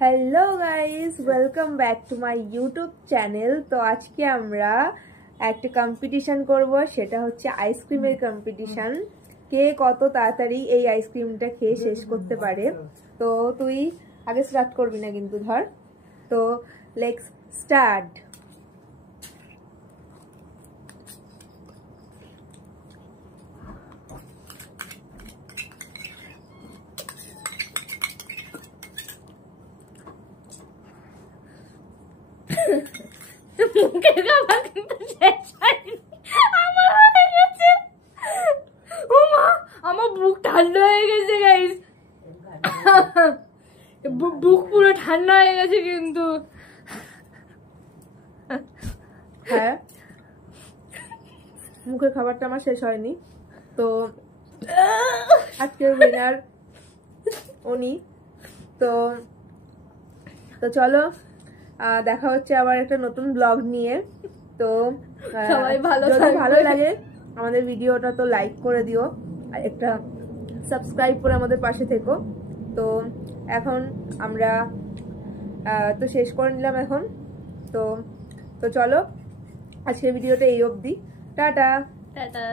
Hello guys, welcome back to my YouTube channel. তো আজকে আমরা একটা কম্পিটিশন করব, সেটা হচ্ছে আইসক্রিমের কম্পিটিশন। কে কত তাড়াতাড়ি এই আইসক্রিমটা খেয়ে শেষ করতে পারে। তো তুই আগে স্টার্ট করবি না কিন্তু, ধর। তো লেটস স্টার্ট। মুখের খাবার কিন্তু শেষ হয়নি, আমার হয়ে গেছে। ও মা, আমার বুক ঠান্ডা হয়ে গেছে গাইস, বুক পুরো ঠান্ডা হয়ে গেছে কিন্তু। হ্যাঁ, মুখের খাবারটা আমার শেষ হয়নি। তো আজকের উইনার উনি। তো তো চলো, দেখা হচ্ছে আবার একটা নতুন ব্লগ নিয়ে। তো সবাই যদি ভালো লাগে আমাদের ভিডিওটা তো লাইক করে দিও, আর একটা সাবস্ক্রাইব করে আমাদের পাশে থেকো। তো এখন আমরা তো শেষ করে নিলাম এখন। তো তো চলো, আজকের ভিডিওটা এই অবধি। টাটা। টাটা।